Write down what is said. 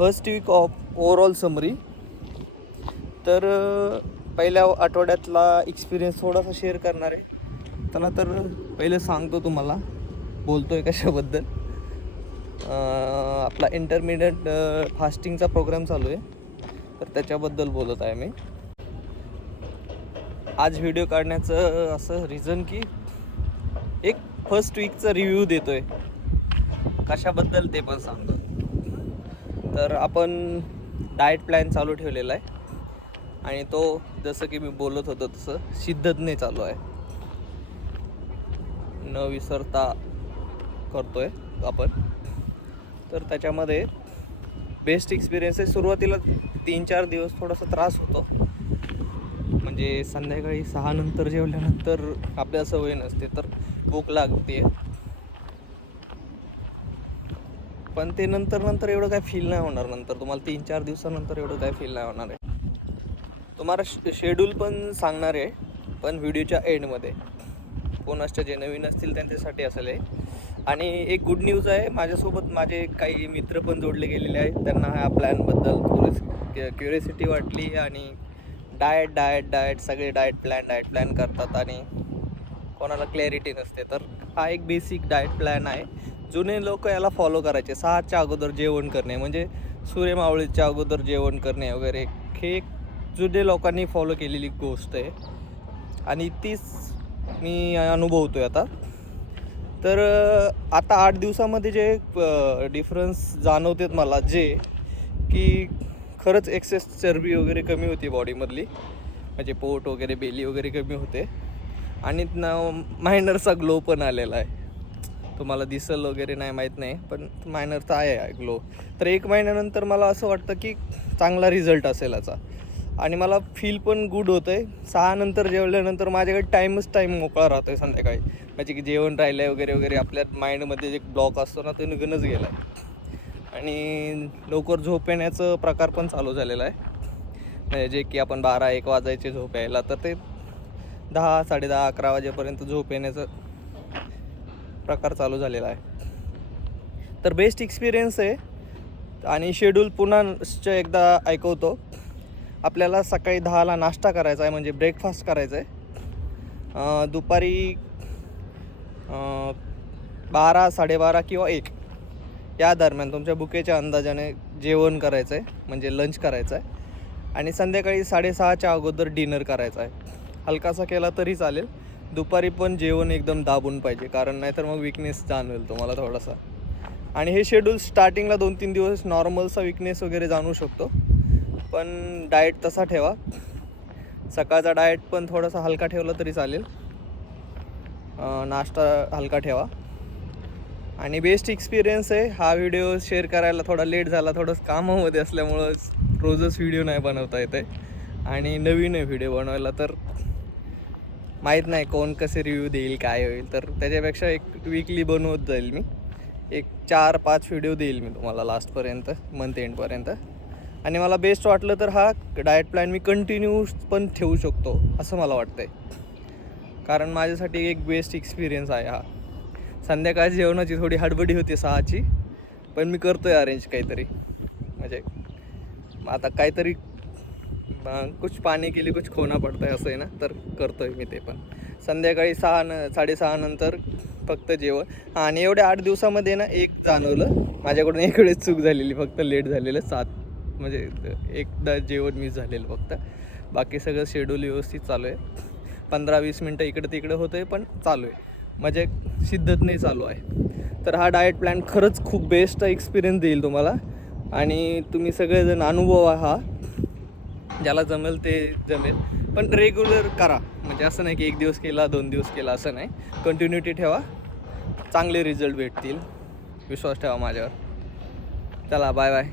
First week of overall summary. तर पहिल्या आठवड्यातला एक्सपिरियन्स थोडासा शेअर करणार आहे. चला तर पहिले सांगतो तुम्हाला बोलतो आहे कशाबद्दल. आपला इंटरमिडिएट फास्टिंगचा प्रोग्राम चालू आहे, तर त्याच्याबद्दल बोलत आहे मी. आज व्हिडिओ काढण्याचं असं रिझन की एक फर्स्ट वीकचा रिव्ह्यू देतो आहे. कशाबद्दल ते पण सांगतो. तर आपण डाएट प्लॅन चालू ठेवलेला आहे आणि तो जसं की मी बोलत होतो तसं शिद्दतने चालू आहे, न विसरता करतो आहे आपण. तर त्याच्यामध्ये बेस्ट एक्सपिरियन्स आहे. सुरुवातीला 3-4 दिवस थोडासा त्रास होतो, म्हणजे संध्याकाळी 6 नंतर जेवल्यानंतर आपल्याला सवय नसते तर भूक लागते, पण ते नंतर एवढं काय फील नाही होणार. नंतर तुम्हाला 3-4 दिवसानंतर एवढं काय फील नाही होणार आहे. तुम्हाला शेड्यूल पण सांगणार आहे, पण व्हिडिओच्या एंडमध्ये. कोणाच्या जे नवीन असतील त्यांच्यासाठी असेल आहे. आणि एक गुड न्यूज आहे, माझ्यासोबत माझे काही मित्र पण जोडले गेलेले आहेत. त्यांना ह्या प्लॅनबद्दल थोडीशी क्युरियोसिटी वाटली आणि डाएट सगळे डाएट प्लॅन करतात आणि कोणाला क्लॅरिटी नसते. तर हा एक बेसिक डाएट प्लॅन आहे. जुने लोक याला फॉलो करायचे. 6च्या अगोदर जेवण करणे, म्हणजे सूर्यमावळीच्या अगोदर जेवण करणे वगैरे, हे एक जुने लोकांनी फॉलो केलेली गोष्ट आहे आणि तीच मी अनुभवतो आहे आता. तर आता 8 दिवसामध्ये जे डिफरन्स जाणवतात मला, जे की खरंच एक्सेस चरबी वगैरे कमी होती बॉडीमधली, म्हणजे पोट वगैरे बेली वगैरे कमी होते आणि मायनरचा ग्लो पण आलेला आहे. तुम्हाला दिसल वगैरे नाही माहीत नाही, पण मायनरचा आहे ग्लो. तर 1 महिन्यानंतर मला असं वाटतं की चांगला रिझल्ट असेल याचा आणि मला फील पण गुड होतं आहे. 6 नंतर जेवल्यानंतर माझ्याकडे टाईम मोकळा राहतो आहे संध्याकाळी, म्हणजे की जेवण राहिलं आहे वगैरे आपल्या माइंडमध्ये एक ब्लॉक असतो ना, तो निघूनच गेला आहे. आणि लवकर झोप येण्याचं प्रकार पण चालू झालेला आहे, म्हणजे जे की आपण 12-1 वाजायचे झोप यायला, तर ते 10, 10:30, 11 वाजेपर्यंत झोप येण्याचं प्रकार चालू झालेला आहे. तर बेस्ट एक्सपिरियन्स आहे. आणि शेड्यूल पुन्हा एकदा ऐकवतो. आपल्याला सकाळी 10ला नाश्ता करायचा आहे, म्हणजे ब्रेकफास्ट करायचा आहे. दुपारी 12, 12:30 किंवा 1 या दरम्यान तुमच्या भुकेच्या अंदाजाने जेवण करायचं आहे, म्हणजे लंच करायचं आहे. आणि संध्याकाळी 6:30च्या अगोदर डिनर करायचा आहे. हलकासा केला तरी चालेल. दुपारी पण जेवण एकदम दाबून पाहिजे, कारण नाहीतर मग विकनेस जाणवेल तुम्हाला थोडासा. आणि हे शेड्यूल स्टार्टिंगला 2-3 दिवस नॉर्मलचा विकनेस वगैरे जाणवू शकतो, पण डाएट तसा ठेवा. सकाळचा डाएट पण थोडासा हलका ठेवला तरी चालेल. नाश्ता हलका ठेवा. आणि बेस्ट एक्सपिरियन्स आहे. हा व्हिडिओ शेअर करायला थोडा लेट झाला, थोडंसं कामामध्ये असल्यामुळं रोजच व्हिडिओ नाही बनवता येत आहे आणि नवीन आहे व्हिडिओ बनवायला. तर माहीत नाही कोण कसे रिव्ह्यू देईल, काय होईल. तर त्याच्यापेक्षा एक वीकली बनवत जाईल मी. एक 4-5 व्हिडिओ देईल मी तुम्हाला लास्टपर्यंत, मंथ एंडपर्यंत. आणि मला बेस्ट वाटलं तर हा डाएट प्लॅन मी कंटिन्यू पण ठेवू शकतो असं मला वाटतं आहे, कारण माझ्यासाठी एक बेस्ट एक्सपिरियन्स आहे हा. संध्याकाळी जेवणाची थोडी हडबडी होती 6ची, पण मी करतो आहे अरेंज काहीतरी, म्हणजे आता काहीतरी कुछ पाने के लिए कुछ खोना पडतं आहे असं आहे ना, तर करतो आहे मी ते पण. संध्याकाळी 6-6:30 नंतर फक्त जेवण. आणि एवढ्या 8 दिवसामध्ये ना एक जाणवलं माझ्याकडून, एक वेळेस चूक झालेली, फक्त लेट झालेलं 7, म्हणजे एकदा जेवण मिस झालेलं फक्त. बाकी सगळं शेड्यूल व्यवस्थित चालू आहे. 15-20 मिनटं इकडं तिकडं होतं आहे, पण चालू आहे, म्हणजे शिद्दतने चालू आहे. तर हा डाएट प्लॅन खरंच खूप बेस्ट एक्सपिरियन्स देईल तुम्हाला. आणि तुम्ही सगळेजण अनुभवा, हा ज्याला जमेल ते जमेल, पण रेग्युलर करा. म्हणजे असं नाही की 1 दिवस केला 2 दिवस केला असं नाही, कंटिन्युटी ठेवा, चांगले रिझल्ट भेटतील. विश्वास ठेवा माझ्यावर. चला, बाय बाय.